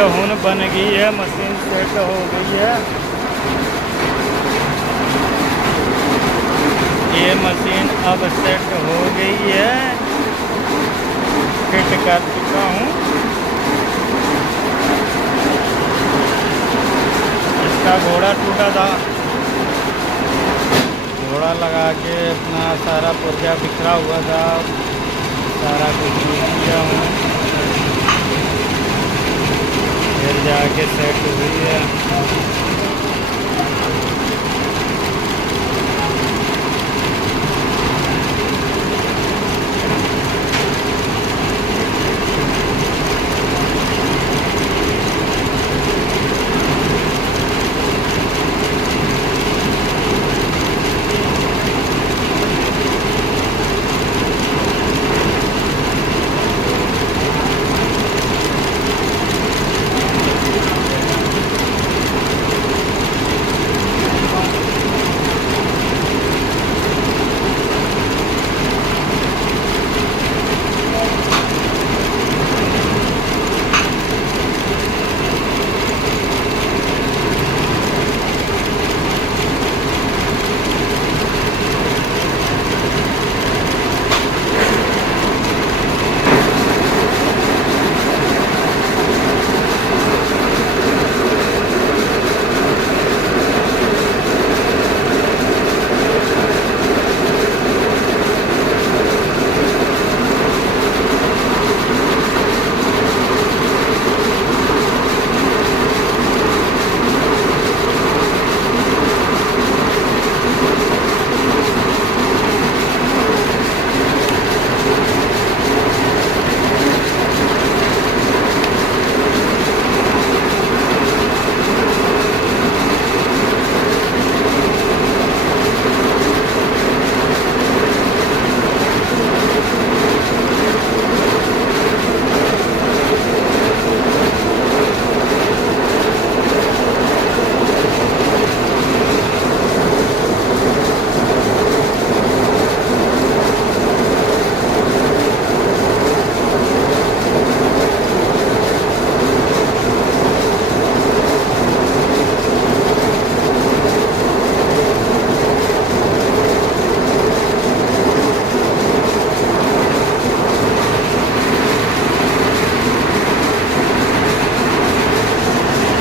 ये हुन बन गई है, मशीन सेट हो गई है। ये मशीन अब सेट हो गई है, फिट कर चुका हूँ। इसका घोड़ा टूटा था, घोड़ा लगा के अपना सारा पुर्जा बिखरा हुआ था, सारा कुछ किया हूँ, फिर जाके सेट हुई है।